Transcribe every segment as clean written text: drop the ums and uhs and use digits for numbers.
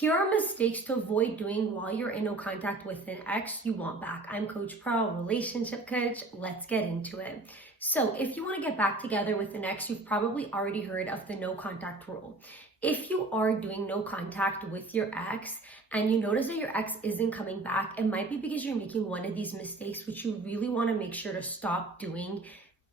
Here are mistakes to avoid doing while you're in no contact with an ex you want back. I'm Coach Pro, relationship coach. Let's get into it. So if you want to get back together with an ex, you've probably already heard of the no contact rule. If you are doing no contact with your ex and you notice that your ex isn't coming back, it might be because you're making one of these mistakes, which you really want to make sure to stop doing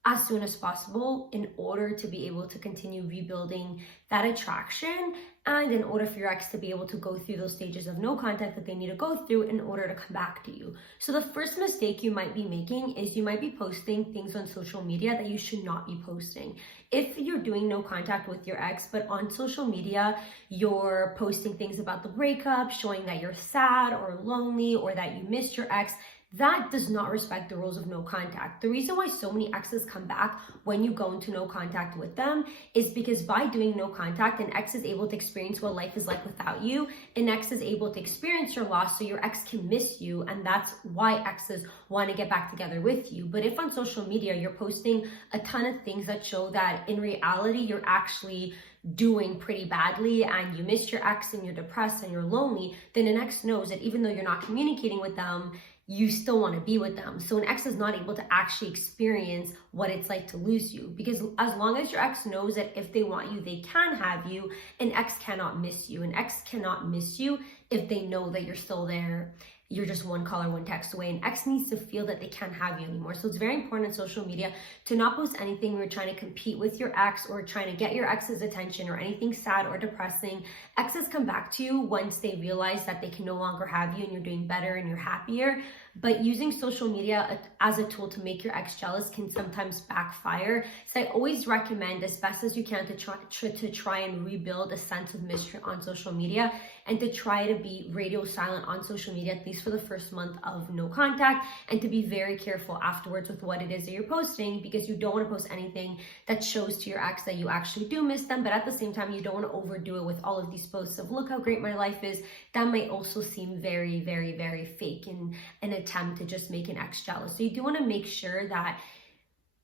as soon as possible in order to be able to continue rebuilding that attraction, and in order for your ex to be able to go through those stages of no contact that they need to go through in order to come back to you. So the first mistake you might be making is you might be posting things on social media that you should not be posting. If you're doing no contact with your ex, but on social media, you're posting things about the breakup, showing that you're sad or lonely or that you missed your ex, that does not respect the rules of no contact. The reason why so many exes come back when you go into no contact with them is because by doing no contact, an ex is able to experience what life is like without you. An ex is able to experience your loss, so your ex can miss you, and that's why exes want to get back together with you. But if on social media you're posting a ton of things that show that in reality you're actually doing pretty badly and you missed your ex and you're depressed and you're lonely, then an ex knows that even though you're not communicating with them, you still want to be with them. So an ex is not able to actually experience what it's like to lose you, because as long as your ex knows that if they want you, they can have you, an ex cannot miss you. An ex cannot miss you if they know that you're still there. You're just one call or one text away. An ex needs to feel that they can't have you anymore. So it's very important on social media to not post anything where you're trying to compete with your ex or trying to get your ex's attention or anything sad or depressing. Exes come back to you once they realize that they can no longer have you and you're doing better and you're happier. But using social media as a tool to make your ex jealous can sometimes backfire. So I always recommend, as best as you can, to try and rebuild a sense of mystery on social media, and to try to be radio silent on social media, at least for the first month of no contact, and to be very careful afterwards with what it is that you're posting, because you don't want to post anything that shows to your ex that you actually do miss them, but at the same time you don't want to overdo it with all of these posts of look how great my life is. That might also seem very, very, very fake and an attempt to just make an ex jealous. So you do want to make sure that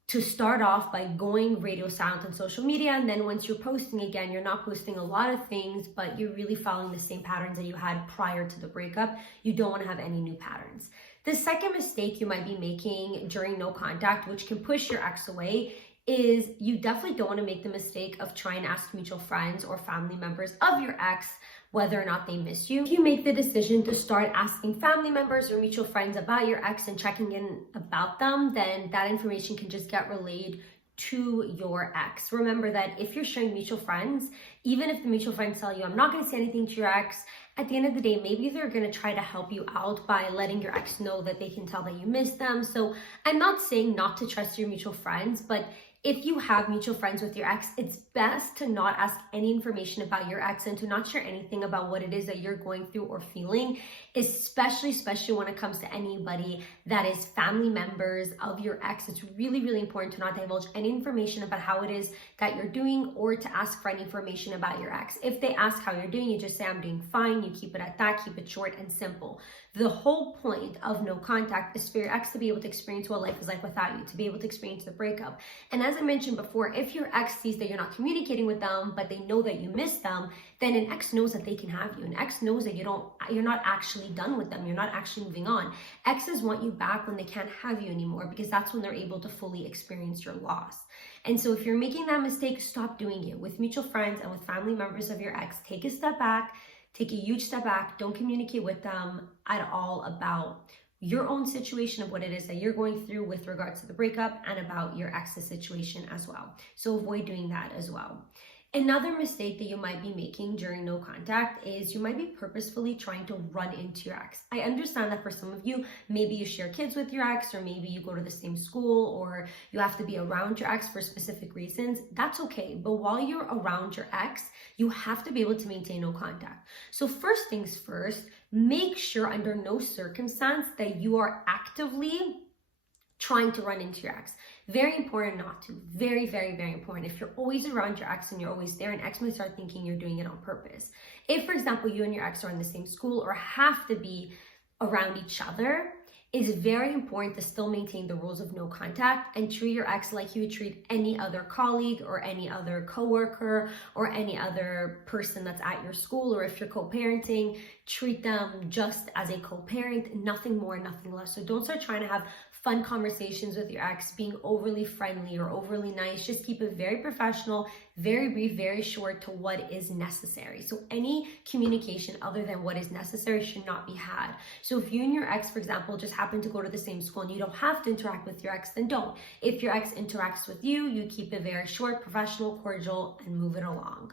to start off by going radio silent on social media, and then once you're posting again, you're not posting a lot of things, but you're really following the same patterns that you had prior to the breakup. You don't want to have any new patterns. The second mistake you might be making during no contact, which can push your ex away, is you definitely don't want to make the mistake of trying to ask mutual friends or family members of your ex whether or not they miss you. If you make the decision to start asking family members or mutual friends about your ex and checking in about them, then that information can just get relayed to your ex. Remember that if you're sharing mutual friends, even if the mutual friends tell you, I'm not going to say anything to your ex, at the end of the day, maybe they're going to try to help you out by letting your ex know that they can tell that you miss them. So I'm not saying not to trust your mutual friends, but if you have mutual friends with your ex, it's best to not ask any information about your ex and to not share anything about what it is that you're going through or feeling, especially when it comes to anybody that is family members of your ex. It's really, really important to not divulge any information about how it is that you're doing or to ask for any information about your ex. If they ask how you're doing, you just say, I'm doing fine. You keep it at that, keep it short and simple. The whole point of no contact is for your ex to be able to experience what life is like without you, to be able to experience the breakup. And as I mentioned before, if your ex sees that you're not communicating with them, but they know that you miss them, then an ex knows that they can have you. An ex knows that you're not actually done with them. You're not actually moving on. Exes want you back when they can't have you anymore, because that's when they're able to fully experience your loss. And so if you're making that mistake, stop doing it. With mutual friends and with family members of your ex, take a step back. Take a huge step back. Don't communicate with them at all about your own situation of what it is that you're going through with regards to the breakup and about your ex's situation as well. So avoid doing that as well. Another mistake that you might be making during no contact is you might be purposefully trying to run into your ex. I understand that for some of you, maybe you share kids with your ex, or maybe you go to the same school, or you have to be around your ex for specific reasons. That's okay. But while you're around your ex, you have to be able to maintain no contact. So first things first, make sure under no circumstance that you are actively trying to run into your ex. Very important not to. Very, very, very important. If you're always around your ex and you're always there, an ex might start thinking you're doing it on purpose. If, for example, you and your ex are in the same school or have to be around each other, It's very important to still maintain the rules of no contact and treat your ex like you would treat any other colleague or any other coworker or any other person that's at your school, or if you're co-parenting, treat them just as a co-parent, nothing more, nothing less. So don't start trying to have fun conversations with your ex, being overly friendly or overly nice. Just keep it very professional, very brief, very short to what is necessary. So any communication other than what is necessary should not be had. So if you and your ex, for example, just happen to go to the same school and you don't have to interact with your ex, then don't. If your ex interacts with you, you keep it very short, professional, cordial, and move it along.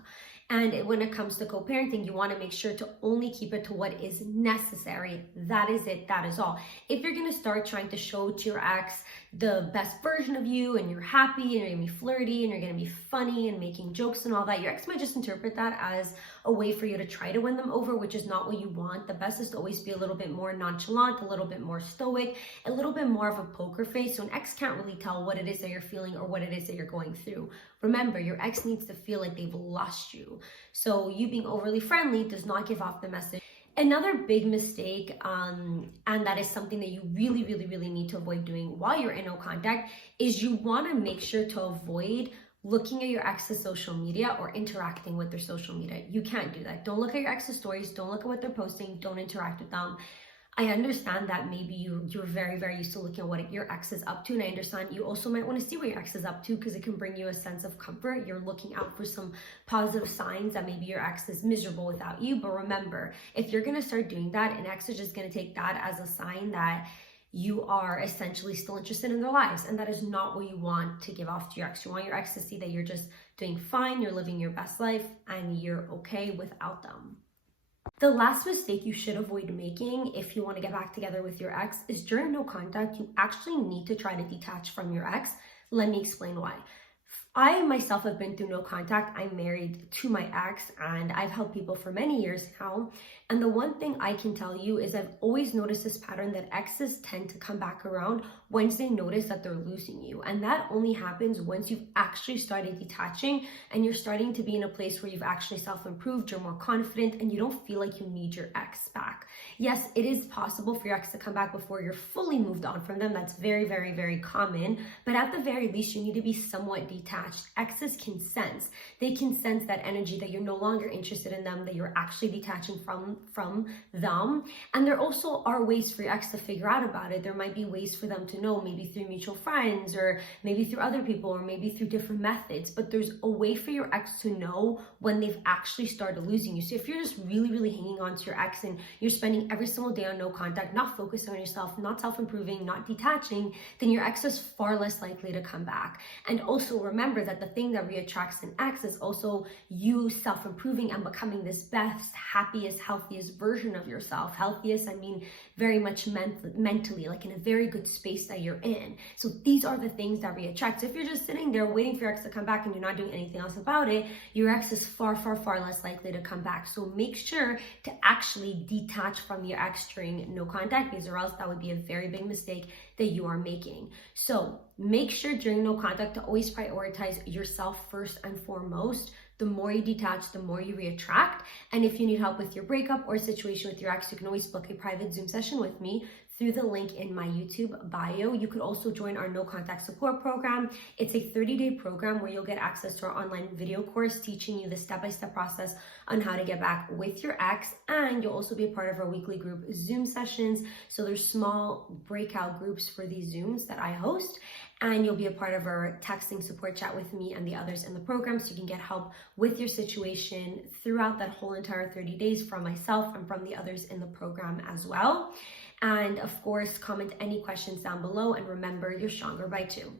And when it comes to co-parenting, you want to make sure to only keep it to what is necessary. That is it. That is all. If you're going to start trying to show to your ex the best version of you, and you're happy and you're going to be flirty and you're going to be funny and making jokes and all that, your ex might just interpret that as a way for you to try to win them over, which is not what you want. The best is to always be a little bit more nonchalant, a little bit more stoic, a little bit more of a poker face. So an ex can't really tell what it is that you're feeling or what it is that you're going through. Remember, your ex needs to feel like they've lost you. So you being overly friendly does not give off the message. Another big mistake, and that is something that you really, really, really need to avoid doing while you're in no contact, is you want to make sure to avoid looking at your ex's social media or interacting with their social media. You can't do that. Don't look at your ex's stories. Don't look at what they're posting. Don't interact with them. I understand that maybe you're very, very used to looking at what your ex is up to, and I understand you also might want to see what your ex is up to because it can bring you a sense of comfort. You're looking out for some positive signs that maybe your ex is miserable without you. But remember, if you're going to start doing that, an ex is just going to take that as a sign that you are essentially still interested in their lives, and that is not what you want to give off to your ex. You want your ex to see that you're just doing fine, you're living your best life, and you're okay without them. The last mistake you should avoid making if you want to get back together with your ex is during no contact, you actually need to try to detach from your ex. Let me explain why. I myself have been through no contact. I'm married to my ex and I've helped people for many years now. And the one thing I can tell you is I've always noticed this pattern that exes tend to come back around once they notice that they're losing you. And that only happens once you've actually started detaching and you're starting to be in a place where you've actually self-improved, you're more confident, and you don't feel like you need your ex back. Yes, it is possible for your ex to come back before you're fully moved on from them. That's very, very, very common. But at the very least, you need to be somewhat detached. Exes can sense. They can sense that energy, that you're no longer interested in them, that you're actually detaching from them. And there also are ways for your ex to figure out about it. There might be ways for them to know, maybe through mutual friends or maybe through other people or maybe through different methods. But there's a way for your ex to know when they've actually started losing you. So if you're just really, really hanging on to your ex and you're spending every single day on no contact, not focusing on yourself, not self-improving, not detaching, then your ex is far less likely to come back. And also remember that the thing that reattracts an ex is also you self-improving and becoming this best, happiest, healthiest version of yourself. Healthiest, I mean very much mentally, like in a very good space that you're in. So these are the things that reattract. So if you're just sitting there waiting for your ex to come back and you're not doing anything else about it, your ex is far, far, far less likely to come back. So make sure to actually detach from your ex during no contact, because or else that would be a very big mistake that you are making. So make sure during no contact to always prioritize yourself first and foremost. The more you detach, the more you reattract. And if you need help with your breakup or situation with your ex, you can always book a private Zoom session with me through the link in my YouTube bio. You could also join our no contact support program. It's a 30-day program where you'll get access to our online video course teaching you the step-by-step process on how to get back with your ex. And you'll also be a part of our weekly group Zoom sessions. So there's small breakout groups for these Zooms that I host. And you'll be a part of our texting support chat with me and the others in the program, so you can get help with your situation throughout that whole entire 30 days from myself and from the others in the program as well. And of course, comment any questions down below, and remember, you're stronger by two.